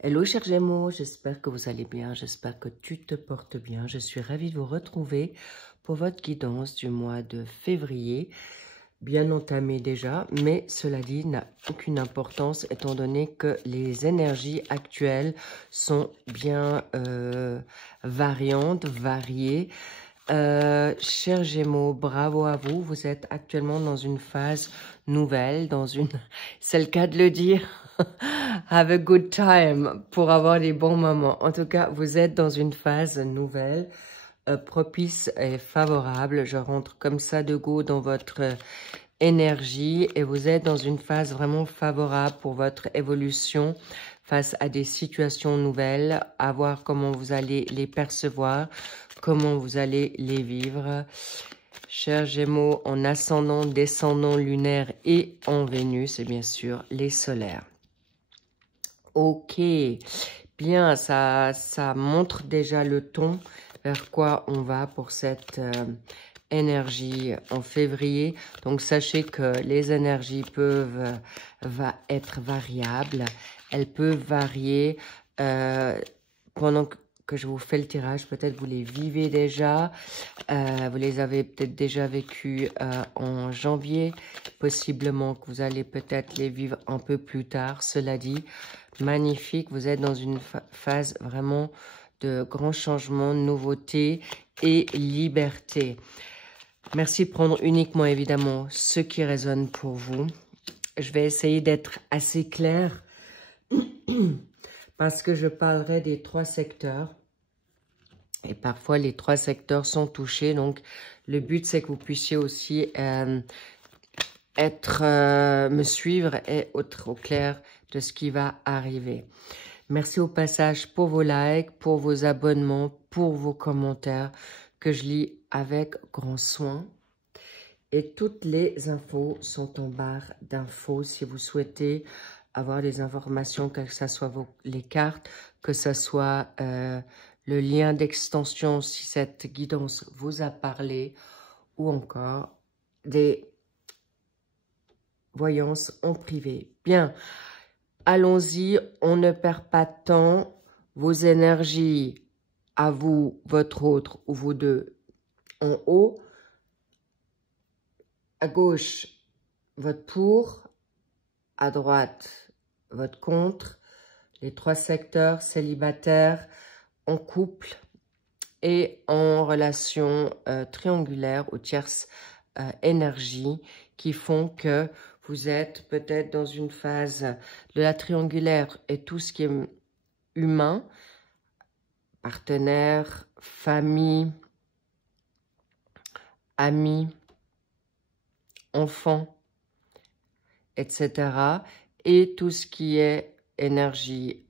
Hello chers Gémeaux, j'espère que vous allez bien, j'espère que tu te portes bien. Je suis ravie de vous retrouver pour votre guidance du mois de février, bien entamé déjà, mais cela dit n'a aucune importance étant donné que les énergies actuelles sont bien variantes, variées. Chers Gémeaux, bravo à vous, vous êtes actuellement dans une phase nouvelle, c'est le cas de le dire, have a good time, pour avoir les bons moments. En tout cas, vous êtes dans une phase nouvelle, propice et favorable. Je rentre comme ça de go dans votre énergie et vous êtes dans une phase vraiment favorable pour votre évolution face à des situations nouvelles, à voir comment vous allez les percevoir, comment vous allez les vivre. Chers Gémeaux, en ascendant, descendant lunaire et en Vénus, et bien sûr les solaires. Ok, bien, ça montre déjà le ton vers quoi on va pour cette énergie en février. Donc, sachez que les énergies peuvent être variables. Elles peuvent varier pendant que je vous fais le tirage. Peut-être vous les vivez déjà. Vous les avez peut-être déjà vécues en janvier. Possiblement que vous allez peut-être les vivre un peu plus tard. Cela dit, magnifique. Vous êtes dans une phase vraiment de grands changements, de nouveautés et liberté. Merci de prendre uniquement, évidemment, ce qui résonne pour vous. Je vais essayer d'être assez claire parce que je parlerai des 3 secteurs. Et parfois, les 3 secteurs sont touchés. Donc, le but, c'est que vous puissiez aussi me suivre et être au clair de ce qui va arriver. Merci au passage pour vos likes, pour vos abonnements, pour vos commentaires que je lis avec grand soin. Et toutes les infos sont en barre d'infos si vous souhaitez avoir des informations, que ce soit les cartes, que ce soit le lien d'extension si cette guidance vous a parlé, ou encore des voyances en privé. Bien, allons-y, on ne perd pas de temps. Vos énergies, à vous, votre autre ou vous deux, en haut. À gauche, votre pour. À droite, votre contre. Les 3 secteurs, célibataire, en couple et en relation triangulaire ou tierce énergie qui font que vous êtes peut-être dans une phase de la triangulaire et tout ce qui est humain, partenaire, famille, amis, enfants, etc. Et tout ce qui est énergie,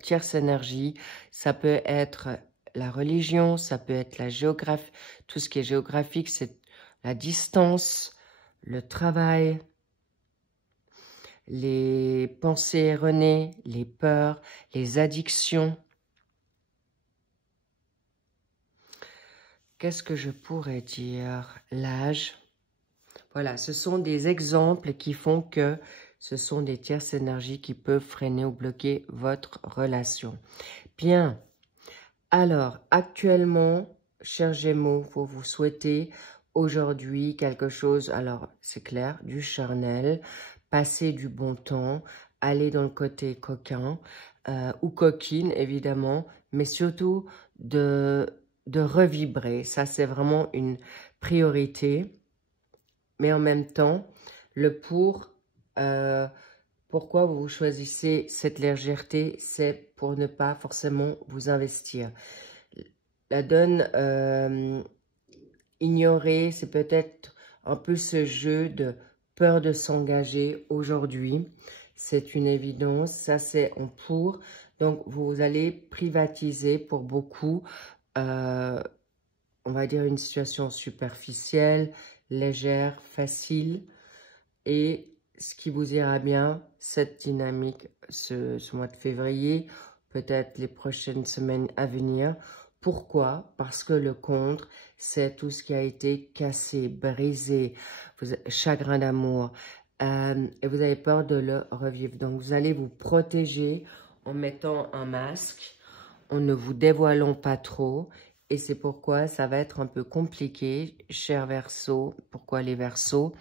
tierce énergie, ça peut être la religion, ça peut être la géographie. Tout ce qui est géographique, c'est la distance, le travail, les pensées erronées, les peurs, les addictions. Qu'est-ce que je pourrais dire? L'âge. Voilà, ce sont des exemples qui font que ce sont des tierces énergies qui peuvent freiner ou bloquer votre relation. Bien, alors actuellement, chers Gémeaux, vous souhaitez aujourd'hui quelque chose, alors c'est clair, du charnel, passer du bon temps, aller dans le côté coquin ou coquine évidemment, mais surtout de revibrer. Ça, c'est vraiment une priorité. Mais en même temps, pourquoi vous choisissez cette légèreté, c'est pour ne pas forcément vous investir. La donne ignorée, c'est peut-être un peu ce jeu de peur de s'engager aujourd'hui. C'est une évidence, ça c'est en pour. Donc vous allez privatiser pour beaucoup, on va dire une situation superficielle, légère, facile, et ce qui vous ira bien, cette dynamique, ce mois de février, peut-être les prochaines semaines à venir. Pourquoi? Parce que le contre, c'est tout ce qui a été cassé, brisé, chagrin d'amour, et vous avez peur de le revivre. Donc, vous allez vous protéger en mettant un masque, en ne vous dévoilant pas trop. Et c'est pourquoi ça va être un peu compliqué, cher Verseau. Pourquoi les Verseaux?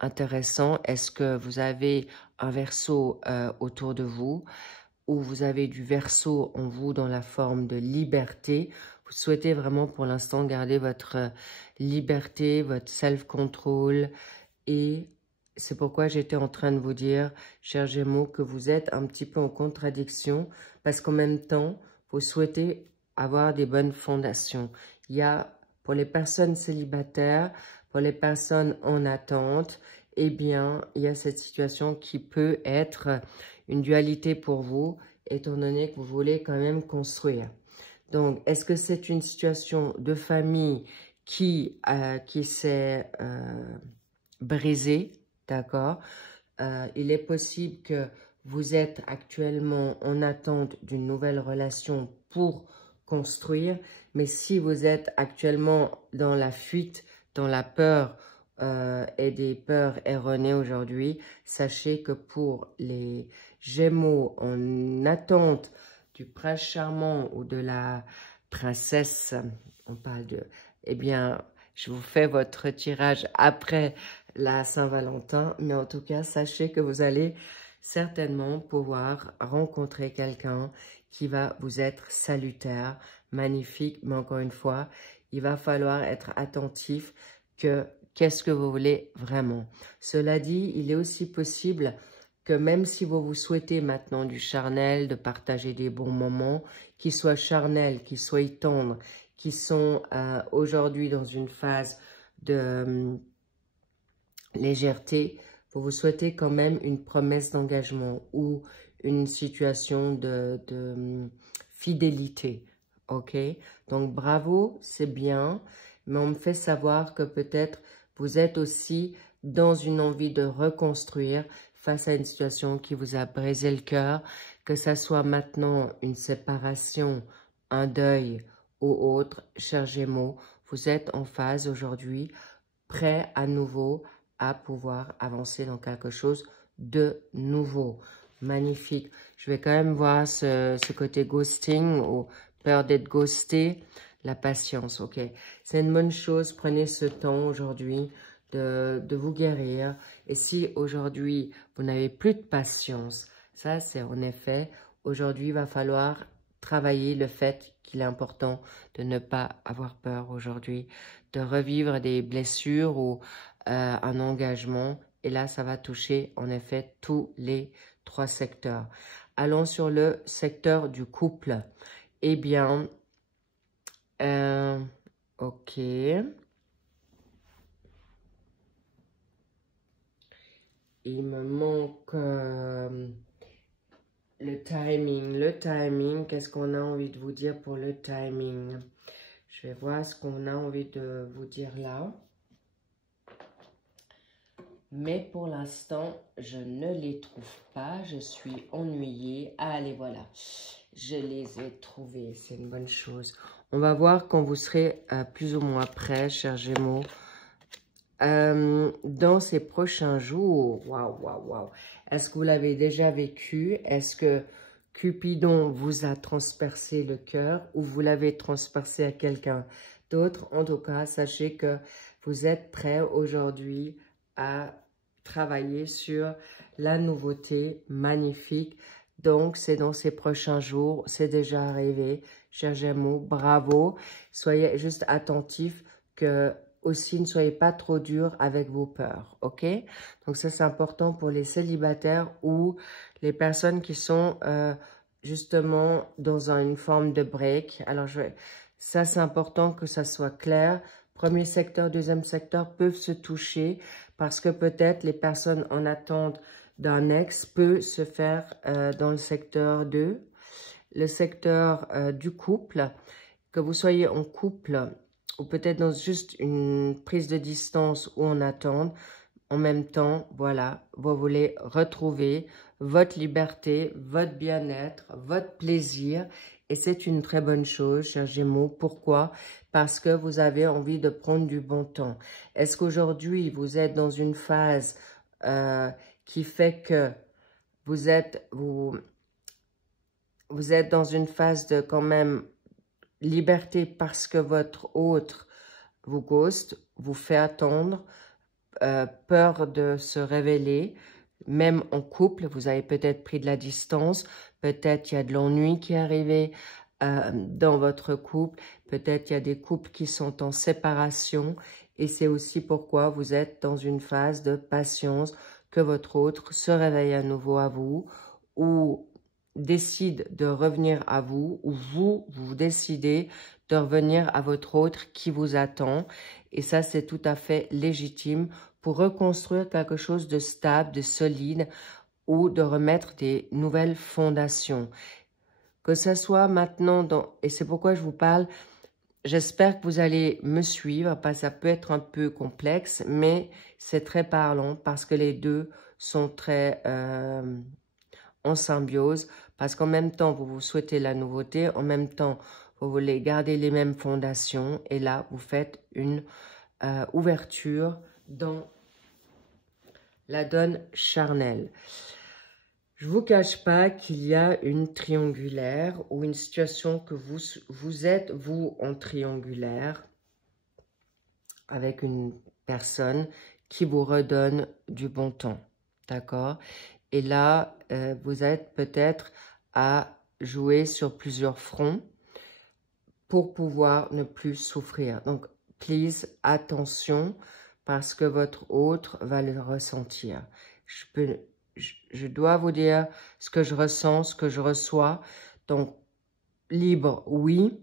Intéressant, est-ce que vous avez un Verseau autour de vous ou vous avez du Verseau en vous dans la forme de liberté? Vous souhaitez vraiment pour l'instant garder votre liberté, votre self-control et c'est pourquoi j'étais en train de vous dire, chers Gémeaux, que vous êtes un petit peu en contradiction parce qu'en même temps, vous souhaitez avoir des bonnes fondations. Il y a, pour les personnes célibataires, pour les personnes en attente, eh bien, il y a cette situation qui peut être une dualité pour vous, étant donné que vous voulez quand même construire. Donc, est-ce que c'est une situation de famille qui s'est brisée, d'accord? Il est possible que vous êtes actuellement en attente d'une nouvelle relation pour construire, mais si vous êtes actuellement dans la fuite, dans la peur et des peurs erronées aujourd'hui, sachez que pour les Gémeaux en attente du prince charmant ou de la princesse, on parle de, eh bien, je vous fais votre tirage après la Saint-Valentin, mais en tout cas, sachez que vous allez certainement pouvoir rencontrer quelqu'un qui va vous être salutaire, magnifique, mais encore une fois, il va falloir être attentif que qu'est-ce que vous voulez vraiment. Cela dit, il est aussi possible que même si vous souhaitez maintenant du charnel, de partager des bons moments, qui soient charnels, qui soient tendres, qui sont aujourd'hui dans une phase de légèreté, vous souhaitez quand même une promesse d'engagement ou une situation de fidélité, ok? Donc, bravo, c'est bien, mais on me fait savoir que peut-être vous êtes aussi dans une envie de reconstruire face à une situation qui vous a brisé le cœur, que ça soit maintenant une séparation, un deuil ou autre, chers Gémeaux, vous êtes en phase aujourd'hui, prêt à nouveau à pouvoir avancer dans quelque chose de nouveau. Magnifique. Je vais quand même voir ce côté ghosting ou peur d'être ghosté. La patience, ok. C'est une bonne chose. Prenez ce temps aujourd'hui de vous guérir. Et si aujourd'hui, vous n'avez plus de patience, ça c'est en effet, aujourd'hui, il va falloir travailler le fait qu'il est important de ne pas avoir peur aujourd'hui, de revivre des blessures ou un engagement. Et là, ça va toucher en effet tous les 3 secteurs. Allons sur le secteur du couple. Eh bien, ok. Il me manque le timing. Le timing, qu'est-ce qu'on a envie de vous dire pour le timing? Je vais voir ce qu'on a envie de vous dire là. Mais pour l'instant, je ne les trouve pas. Je suis ennuyée. Allez, voilà. Je les ai trouvés. C'est une bonne chose. On va voir quand vous serez plus ou moins prêts, chers Gémeaux. Dans ces prochains jours, waouh, waouh, waouh. Est-ce que vous l'avez déjà vécu? Est-ce que Cupidon vous a transpercé le cœur ou vous l'avez transpercé à quelqu'un d'autre? En tout cas, sachez que vous êtes prêts aujourd'hui à travailler sur la nouveauté magnifique. Donc, c'est dans ces prochains jours, c'est déjà arrivé. Chers Gémeaux, bravo. Soyez juste attentifs que aussi ne soyez pas trop dur avec vos peurs, ok? Donc, ça, c'est important pour les célibataires ou les personnes qui sont justement dans une forme de break. Alors, ça, c'est important que ça soit clair. Premier secteur, deuxième secteur peuvent se toucher parce que peut-être les personnes en attente d'un ex peut se faire dans le secteur 2. Le secteur du couple, que vous soyez en couple ou peut-être dans juste une prise de distance ou en attente, en même temps, voilà, vous voulez retrouver votre liberté, votre bien-être, votre plaisir. Et c'est une très bonne chose, chers Gémeaux. Pourquoi? Parce que vous avez envie de prendre du bon temps. Est-ce qu'aujourd'hui, vous êtes dans une phase qui fait que vous vous êtes dans une phase de quand même liberté parce que votre autre vous ghost, vous fait attendre, peur de se révéler, même en couple, vous avez peut-être pris de la distance, peut-être il y a de l'ennui qui est arrivé dans votre couple, peut-être il y a des couples qui sont en séparation et c'est aussi pourquoi vous êtes dans une phase de patience que votre autre se réveille à nouveau à vous ou décide de revenir à vous ou vous décidez de revenir à votre autre qui vous attend et ça c'est tout à fait légitime pour reconstruire quelque chose de stable, de solide ou de remettre des nouvelles fondations. Que ce soit maintenant, et c'est pourquoi je vous parle, j'espère que vous allez me suivre, parce que ça peut être un peu complexe, mais c'est très parlant parce que les deux sont très en symbiose, parce qu'en même temps, vous souhaitez la nouveauté, en même temps, vous voulez garder les mêmes fondations, et là, vous faites une ouverture dans la donne charnelle. Je ne vous cache pas qu'il y a une triangulaire ou une situation que vous êtes, vous, en triangulaire avec une personne qui vous redonne du bon temps. D'accord? Et là, vous êtes peut-être à jouer sur plusieurs fronts pour pouvoir ne plus souffrir. Donc, please, attention, parce que votre autre va le ressentir. Je dois vous dire ce que je ressens, ce que je reçois. Donc, libre, oui,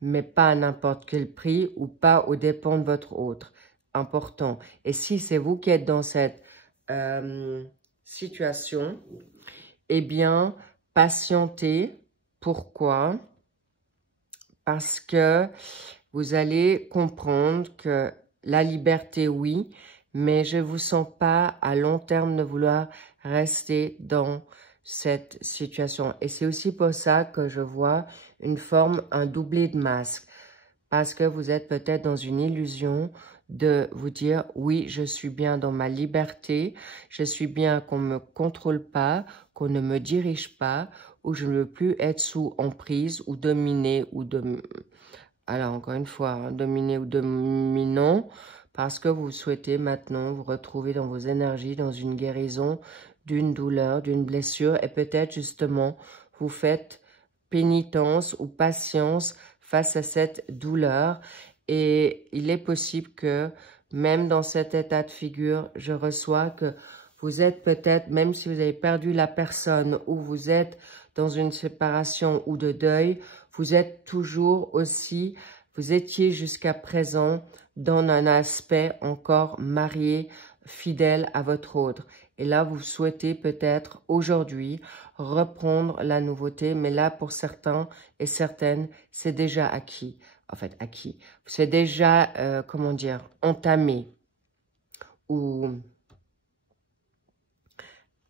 mais pas à n'importe quel prix ou pas aux dépens de votre autre. Important. Et si c'est vous qui êtes dans cette situation, eh bien, patientez. Pourquoi? Parce que vous allez comprendre que la liberté, oui, mais je ne vous sens pas à long terme de vouloir rester dans cette situation. Et c'est aussi pour ça que je vois une forme, un doublé de masque. Parce que vous êtes peut-être dans une illusion de vous dire, oui, je suis bien dans ma liberté, je suis bien qu'on ne me contrôle pas, qu'on ne me dirige pas, ou je ne veux plus être sous emprise ou dominé ou de... Alors, encore une fois, hein, dominé ou dominant, parce que vous souhaitez maintenant vous retrouver dans vos énergies, dans une guérison d'une douleur, d'une blessure, et peut-être justement, vous faites pénitence ou patience face à cette douleur. Et il est possible que, même dans cet état de figure, je reçois que vous êtes peut-être, même si vous avez perdu la personne ou vous êtes dans une séparation ou de deuil, vous êtes toujours aussi, vous étiez jusqu'à présent dans un aspect encore marié, fidèle à votre autre. Et là, vous souhaitez peut-être aujourd'hui reprendre la nouveauté, mais là, pour certains et certaines, c'est déjà acquis. En fait, acquis. C'est déjà, comment dire, entamé. Ou,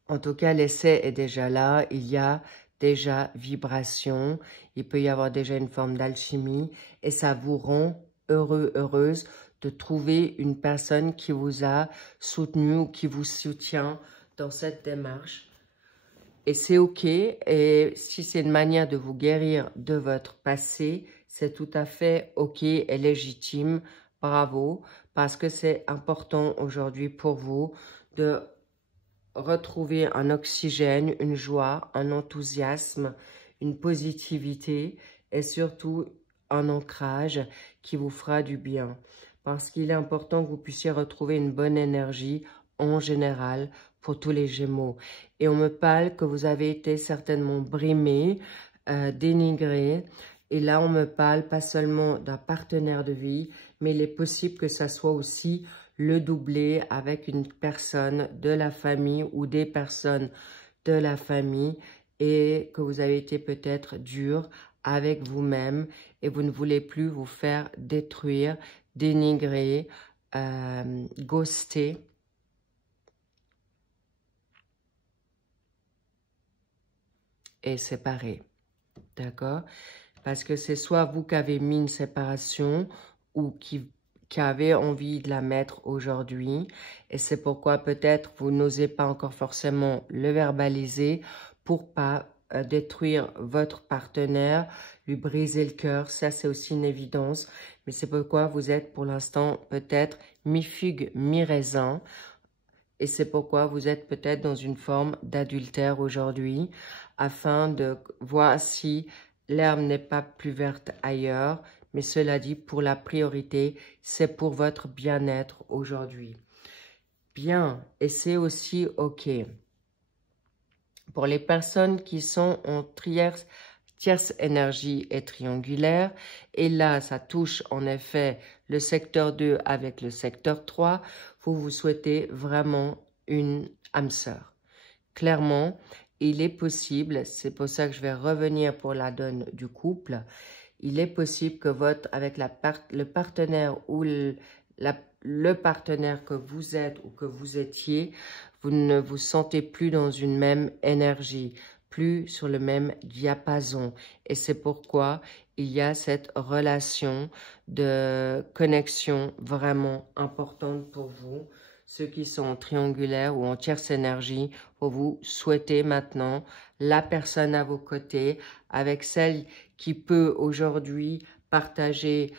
en tout cas, l'essai est déjà là. Il y a déjà vibration. Il peut y avoir déjà une forme d'alchimie. Et ça vous rend heureux, heureuse de trouver une personne qui vous a soutenu ou qui vous soutient dans cette démarche. Et c'est OK. Et si c'est une manière de vous guérir de votre passé, c'est tout à fait OK et légitime. Bravo. Parce que c'est important aujourd'hui pour vous de retrouver un oxygène, une joie, un enthousiasme, une positivité et surtout un ancrage qui vous fera du bien. Parce qu'il est important que vous puissiez retrouver une bonne énergie en général pour tous les Gémeaux. Et on me parle que vous avez été certainement brimé, dénigré. Et là, on me parle pas seulement d'un partenaire de vie, mais il est possible que ça soit aussi le doublé avec une personne de la famille ou des personnes de la famille et que vous avez été peut-être dur avec vous-même et vous ne voulez plus vous faire détruire, dénigrer, ghoster. Et séparer, d'accord? Parce que c'est soit vous qui avez mis une séparation ou qui avez envie de la mettre aujourd'hui. Et c'est pourquoi peut-être vous n'osez pas encore forcément le verbaliser pour pas détruire votre partenaire, lui briser le cœur. Ça, c'est aussi une évidence. Mais c'est pourquoi vous êtes pour l'instant peut-être mi-figue, mi-raisin. Et c'est pourquoi vous êtes peut-être dans une forme d'adultère aujourd'hui, afin de voir si l'herbe n'est pas plus verte ailleurs. Mais cela dit, pour la priorité, c'est pour votre bien-être aujourd'hui. Bien, et c'est aussi OK. Pour les personnes qui sont en tierce énergie et triangulaire, et là, ça touche en effet le secteur 2 avec le secteur 3, vous souhaitez vraiment une âme sœur. Clairement, il est possible, c'est pour ça que je vais revenir pour la donne du couple, il est possible que avec le partenaire ou le partenaire que vous êtes ou que vous étiez, vous ne vous sentez plus dans une même énergie, plus sur le même diapason. Et c'est pourquoi il y a cette relation de connexion vraiment importante pour vous. Ceux qui sont triangulaires ou en tierce énergie, vous souhaitez maintenant la personne à vos côtés, avec celle qui peut aujourd'hui partager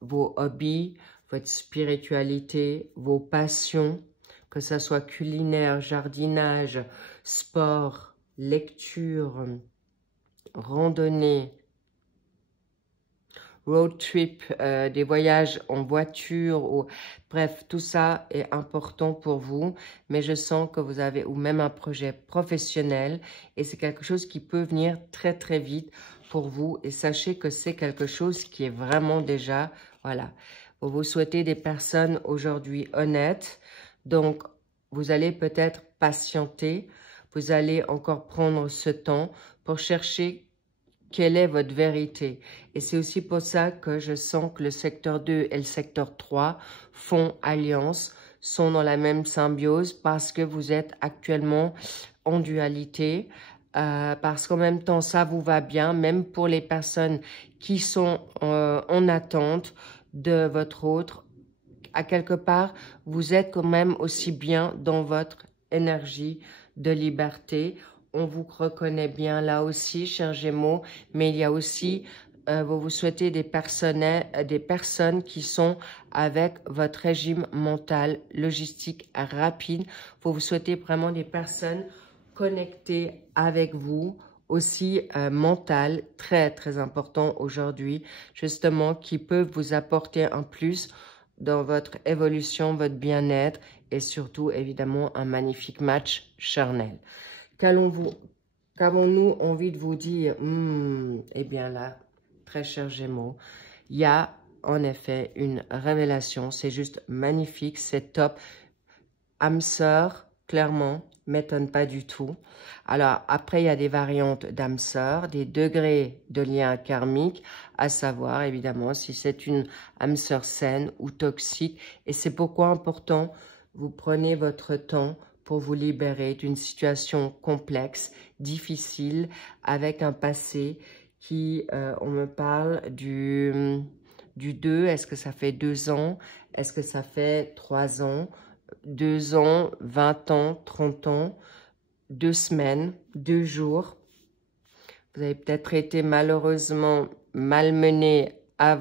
vos hobbies, votre spiritualité, vos passions, que ce soit culinaire, jardinage, sport, lecture, randonnée, road trip, des voyages en voiture, ou bref, tout ça est important pour vous, mais je sens que vous avez ou même un projet professionnel et c'est quelque chose qui peut venir très très vite pour vous et sachez que c'est quelque chose qui est vraiment déjà, voilà, vous souhaitez des personnes aujourd'hui honnêtes, donc vous allez peut-être patienter, vous allez encore prendre ce temps pour chercher quelle est votre vérité. Et c'est aussi pour ça que je sens que le secteur 2 et le secteur 3 font alliance, sont dans la même symbiose parce que vous êtes actuellement en dualité, parce qu'en même temps, ça vous va bien, même pour les personnes qui sont en attente de votre autre. À quelque part, vous êtes quand même aussi bien dans votre énergie de liberté. On vous reconnaît bien là aussi, chers Gémeaux, mais il y a aussi, vous souhaitez des personnes qui sont avec votre régime mental, logistique rapide. Vous souhaitez vraiment des personnes connectées avec vous, aussi mental, très très important aujourd'hui, justement, qui peuvent vous apporter un plus dans votre évolution, votre bien-être et surtout, évidemment, un magnifique match charnel. Qu'avons-nous envie de vous dire? Eh bien là, très cher Gémeaux, il y a en effet une révélation. C'est juste magnifique, c'est top. Âme sœur, clairement, m'étonne pas du tout. Alors, après, il y a des variantes d'âme sœur, des degrés de lien karmique, à savoir, évidemment, si c'est une âme sœur saine ou toxique. Et c'est pourquoi important, vous prenez votre temps pour vous libérer d'une situation complexe, difficile, avec un passé qui, on me parle du 2, est-ce que ça fait 2 ans, est-ce que ça fait 3 ans, 2 ans, 20 ans, 30 ans, 2 semaines, 2 jours. Vous avez peut-être été malheureusement malmené à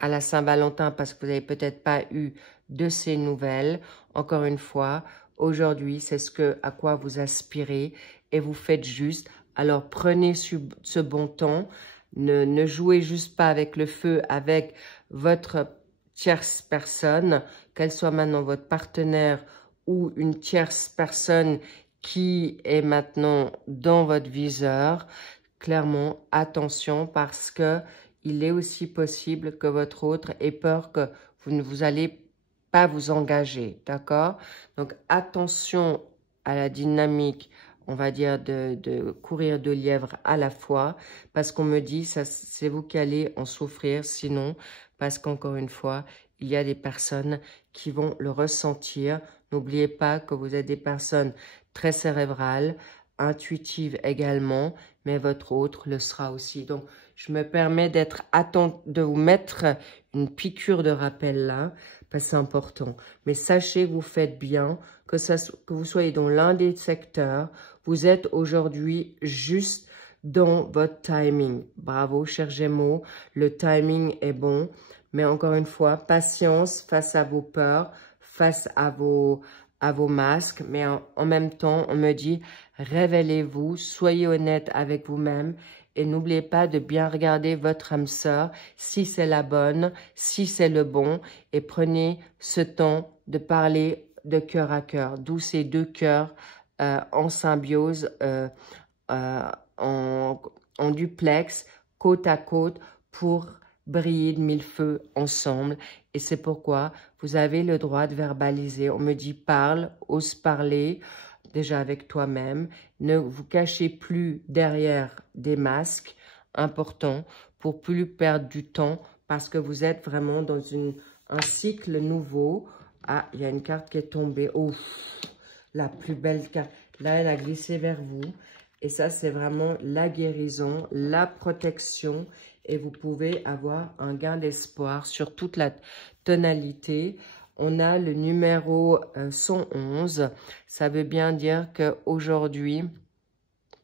à la Saint-Valentin parce que vous n'avez peut-être pas eu de ces nouvelles. Encore une fois, aujourd'hui, c'est à quoi vous aspirez et vous faites juste. Alors, prenez ce bon temps. Ne jouez juste pas avec le feu, avec votre tierce personne, qu'elle soit maintenant votre partenaire ou une tierce personne qui est maintenant dans votre viseur. Clairement, attention parce que il est aussi possible que votre autre ait peur que vous ne vous allez pas vous engager, d'accord? Donc, attention à la dynamique, on va dire, de courir de lièvre à la fois, parce qu'on me dit, c'est vous qui allez en souffrir, sinon, parce qu'encore une fois, il y a des personnes qui vont le ressentir. N'oubliez pas que vous êtes des personnes très cérébrales, intuitives également, mais votre autre le sera aussi. Donc, Je me permets de vous mettre une piqûre de rappel là, parce que c'est important. Mais sachez que vous faites bien, que vous soyez dans l'un des secteurs, vous êtes aujourd'hui juste dans votre timing. Bravo, cher Gémeaux, le timing est bon. Mais encore une fois, patience face à vos peurs, face à vos masques. Mais en même temps, on me dit, révélez-vous, soyez honnête avec vous-même. Et n'oubliez pas de bien regarder votre âme sœur, si c'est la bonne, si c'est le bon. Et prenez ce temps de parler de cœur à cœur. D'où ces deux cœurs en symbiose, en duplex, côte à côte, pour briller de mille feux ensemble. Et c'est pourquoi vous avez le droit de verbaliser. On me dit parle, ose parler, déjà avec toi-même. Ne vous cachez plus derrière des masques importants pour plus perdre du temps parce que vous êtes vraiment dans un cycle nouveau. Ah, il y a une carte qui est tombée. Ouf, la plus belle carte. Là, elle a glissé vers vous. Et ça, c'est vraiment la guérison, la protection. Et vous pouvez avoir un gain d'espoir sur toute la tonalité. On a le numéro 111. Ça veut bien dire qu'aujourd'hui,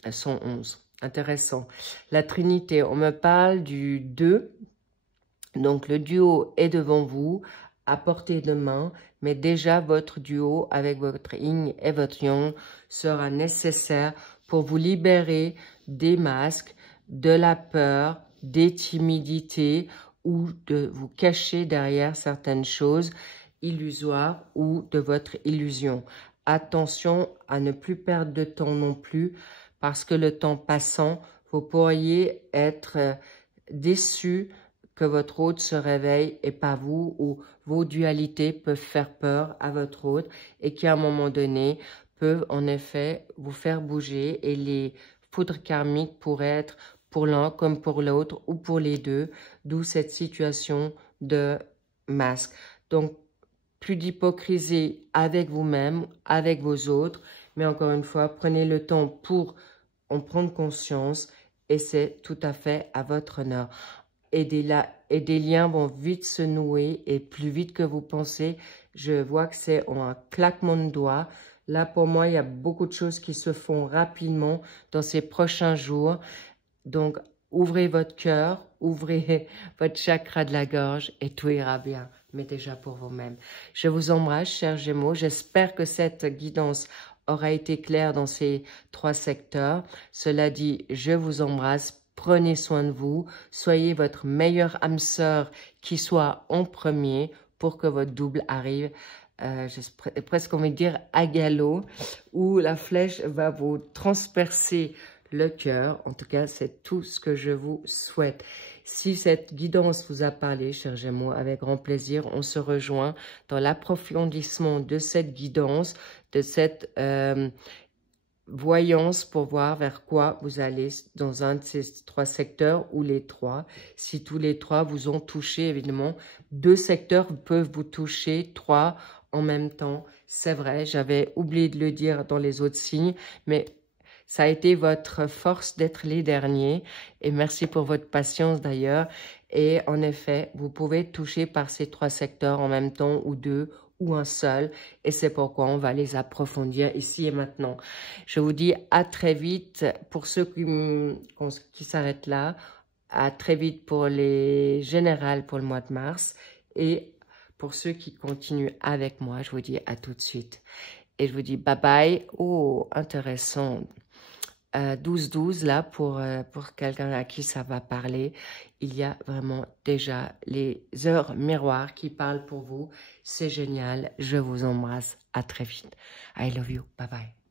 111, intéressant. La Trinité, on me parle du 2. Donc, le duo est devant vous, à portée de main. Mais déjà, votre duo avec votre yin et votre yang sera nécessaire pour vous libérer des masques, de la peur, des timidités ou de vous cacher derrière certaines choses illusoires ou de votre illusion. Attention à ne plus perdre de temps non plus parce que le temps passant, vous pourriez être déçu que votre hôte se réveille et pas vous, ou vos dualités peuvent faire peur à votre hôte et qui à un moment donné peuvent en effet vous faire bouger et les foudres karmiques pourraient être pour l'un comme pour l'autre ou pour les deux, d'où cette situation de masque. Donc, plus d'hypocrisie avec vous-même, avec vos autres, mais encore une fois, prenez le temps pour en prendre conscience et c'est tout à fait à votre honneur. Et des liens vont vite se nouer et plus vite que vous pensez. Je vois que c'est un claquement de doigts. Là, pour moi, il y a beaucoup de choses qui se font rapidement dans ces prochains jours. Donc, ouvrez votre cœur, ouvrez votre chakra de la gorge et tout ira bien. Mais déjà pour vous-même. Je vous embrasse, chers Gémeaux. J'espère que cette guidance aura été claire dans ces 3 secteurs. Cela dit, je vous embrasse. Prenez soin de vous, soyez votre meilleure âme sœur qui soit en premier pour que votre double arrive, j'ai presque envie de dire à galop, où la flèche va vous transpercer le cœur. En tout cas, c'est tout ce que je vous souhaite. Si cette guidance vous a parlé, chers Gémeaux, avec grand plaisir, on se rejoint dans l'approfondissement de cette guidance, de cette voyance pour voir vers quoi vous allez dans un de ces 3 secteurs ou les 3. Si tous les 3 vous ont touché, évidemment, 2 secteurs peuvent vous toucher, 3 en même temps. C'est vrai, j'avais oublié de le dire dans les autres signes, mais ça a été votre force d'être les derniers. Et merci pour votre patience d'ailleurs. Et en effet, vous pouvez être touché par ces 3 secteurs en même temps ou 2 ou un seul, et c'est pourquoi on va les approfondir ici et maintenant. Je vous dis à très vite pour ceux qui s'arrêtent là, à très vite pour les générales pour le mois de mars, et pour ceux qui continuent avec moi, je vous dis à tout de suite. Et je vous dis bye bye. Oh, intéressant. 12-12 là pour quelqu'un à qui ça va parler. Il y a vraiment déjà les heures miroirs qui parlent pour vous. C'est génial. Je vous embrasse. À très vite. I love you. Bye bye.